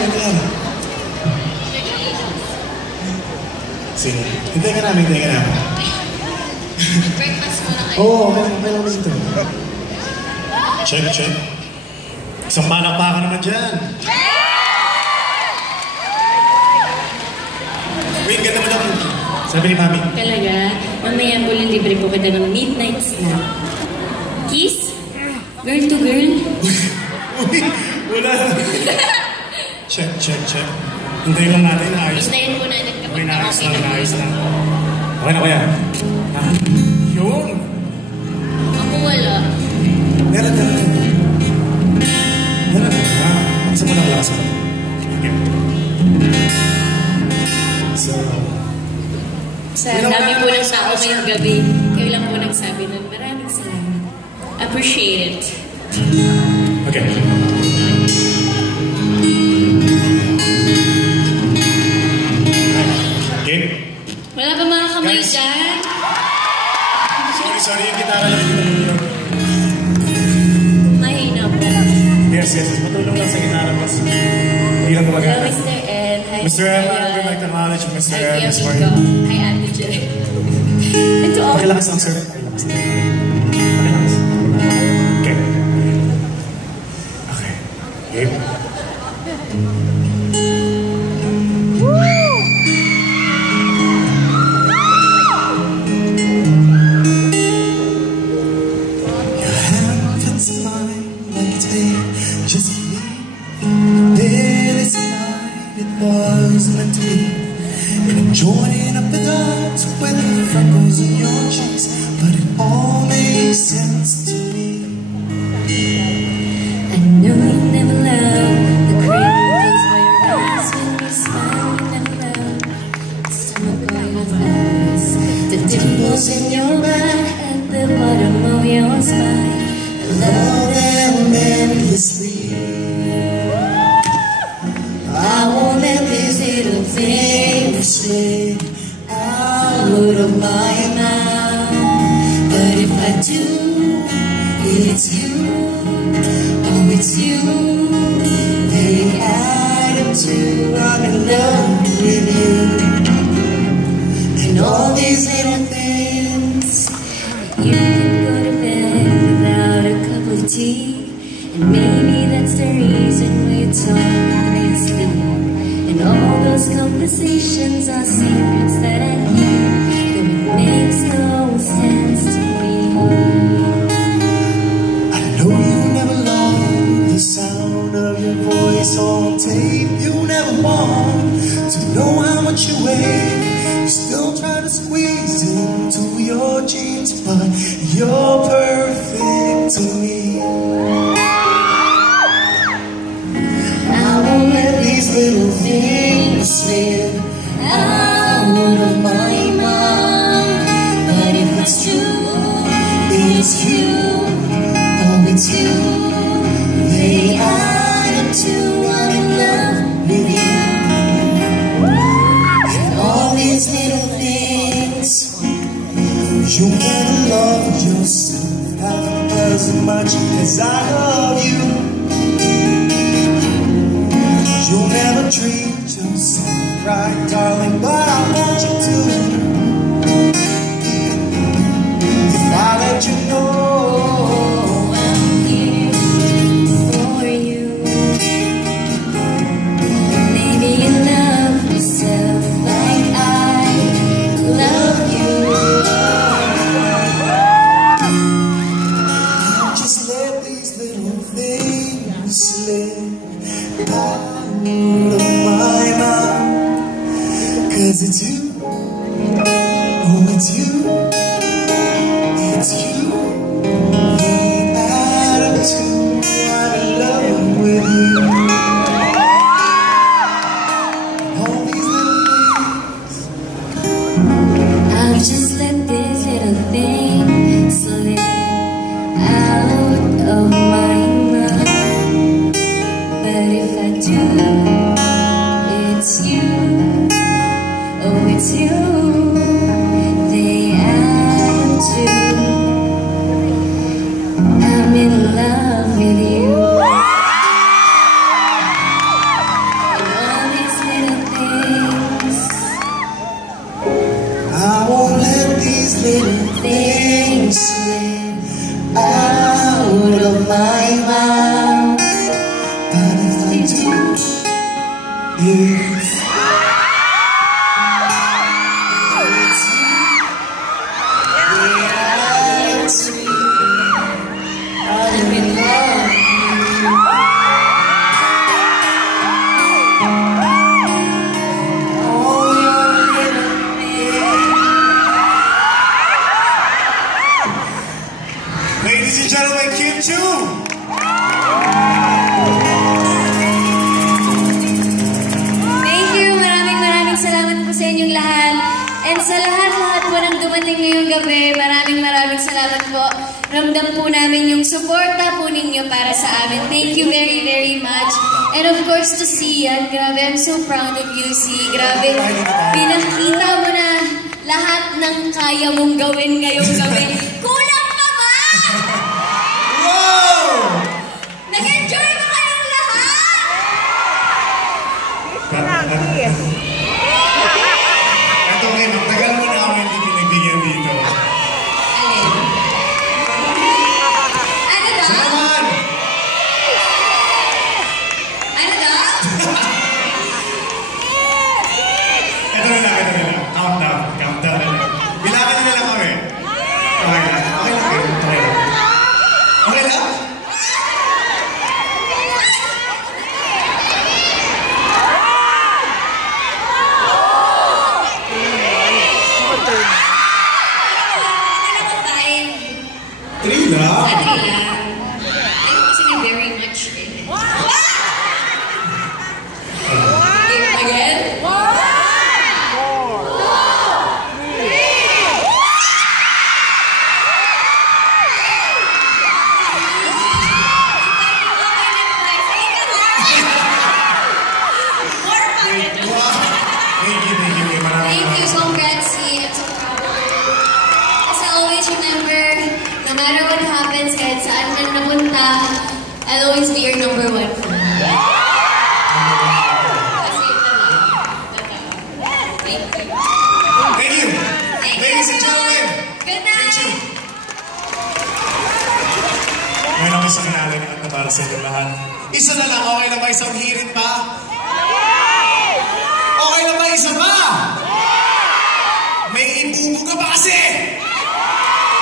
nangyari? Sige. Hintayin ka namin. Breakfast muna kayo. Oo, okay lang dito. Check. Isang palakpakan naman dyan. Wait, ganda mo na. Sabi ni Mami. Talaga, mamaya po libre po kita ng midnight snack. Kiss? Girl to girl? Uy, wala. Check. Hintayin lang natin, ayos. Hintayin po natin kapag Ayos lang. Okay na ko yan. Yun. Ako wala. Meron. Isa mo lang lakas ako. Okay. Sa dami po ng tao ngayong gabi, kayo lang po nagsabi nun. Maraming salamat. Appreciate it. Okay. Okay. Wala ba mga kamay dyan? Sorry, yung gitara lang dito. Mahina po. Yes. Matulong lang sa gitara, boss. Hindi lang gumagana. Hello, Mr. Ed. Hi, Mr. Ed, I would like to acknowledge Mr. Ed this morning. Hi, Ate Jen. Ito ako. Pakilakas lang, sir. Pakilakas. Okay. Your hand fits mine like it's made just for me. This night it was meant to be. And I'm joining up the dots with the freckles in your cheeks, but it all makes sense to me. I know you never loved the crinkles by your eyes when you smile. You never loved the stomach of your thighs, the dimples in your back at the bottom of your spine. I love them endlessly. I won't let these little things slip out of my mouth. But if I do, it's you. Oh, it's you. They add up to I'm in love with you. And all these little things. You can go to bed without a cup of tea, and maybe that's the reason we talk when we sleep. And all those conversations are secrets that I hear, though it makes no sense to me. I know you never loved the sound of your voice on tape. You never want to know how much you weigh. You still try to squeeze into your jeans, but you're perfect to me. I won't let these little things slip out of my mind. But if it's true, it's you. Oh, it's you. They add up to I'm in love with you. And all these little things. You'll never love yourself half as much as I love you. You'll never treat yourself right, darling, but I want you to. If I let you know I'm here for you. Maybe you love yourself like I love you. just let these little things slip out of my mouth. 'Cause it's you, oh, it's you, it's you. We add up to I'm in love with you. All these little things. I've just let this little thing slip out of my mind. But if I do, it's you. Oh, it's you. They add up to I'm in love with you. But if I do, yes, it's you. Yeah, it's me. I'm in love with you. All your little men. Ladies and gentlemen, Kim Chu. And sa lahat-lahat po ng dumating ngayong gabi, maraming salamat po. Ramdam po namin yung suporta po ninyo para sa amin. Thank you very, very much. And of course, to Sian, grabe, I'm so proud of you, Si. Grabe, pinakita mo na lahat ng kaya mong gawin ngayong gabi. Kulang pa ba? Wow! Nag-enjoy ba kayong lahat? Tagal mo na ako hindi pinagbigyan dito. Alin? Ano ba? Salamat! Ano ba? Ito na lang. Countdown na lang. Bilangin nyo na lang kami. Okay lang. Okay lang? Three lang. Three lang. I'm listening very much. Again? Thank you, congrats, Si. I'm so proud of you. As I always remember, no matter what happens, kahit saan ka napunta, I'll always be your number one fan. Kasi yun naman. Thank you. Thank you. Ladies and gentlemen. Good night. Ngayon ako isang nalang at para sa inyo lahat. Isa na lang, okay na ba isang hirit pa? Okay na ba isa pa? May ibubuga ba kasi?